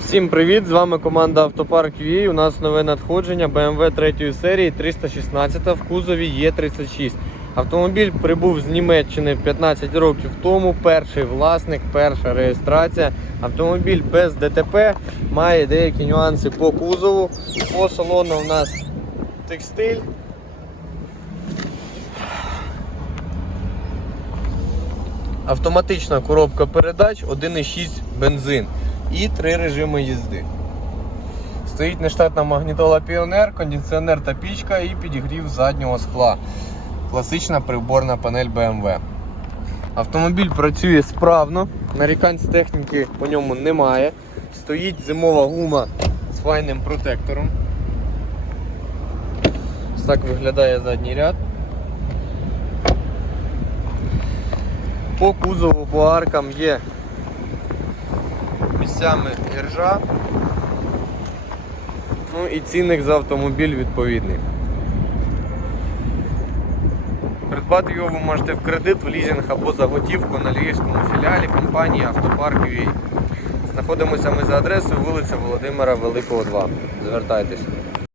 Всім привіт! З вами команда Автопарк UA. У нас нове надходження BMW 3 серії 316 в кузові Е36. Автомобіль прибув з Німеччини 15 років тому. Перший власник, перша реєстрація. Автомобіль без ДТП, має деякі нюанси по кузову. По салону у нас текстиль. Автоматична коробка передач 1,6 бензин і три режими їзди. Стоїть нештатна магнітола Pioneer, кондиціонер та пічка і підігрів заднього скла. Класична приборна панель BMW. Автомобіль працює справно, нарікань з техніки по ньому немає. Стоїть зимова гума з файним протектором. Ось так виглядає задній ряд. По кузову, по аркам є місцями іржа. Ну і цінник за автомобіль відповідний. Придбати його ви можете в кредит, в лізинг або за готівку на львівському філіалі компанії Автопарк UA. Знаходимося ми за адресою вулиця Володимира Великого 2. Звертайтеся.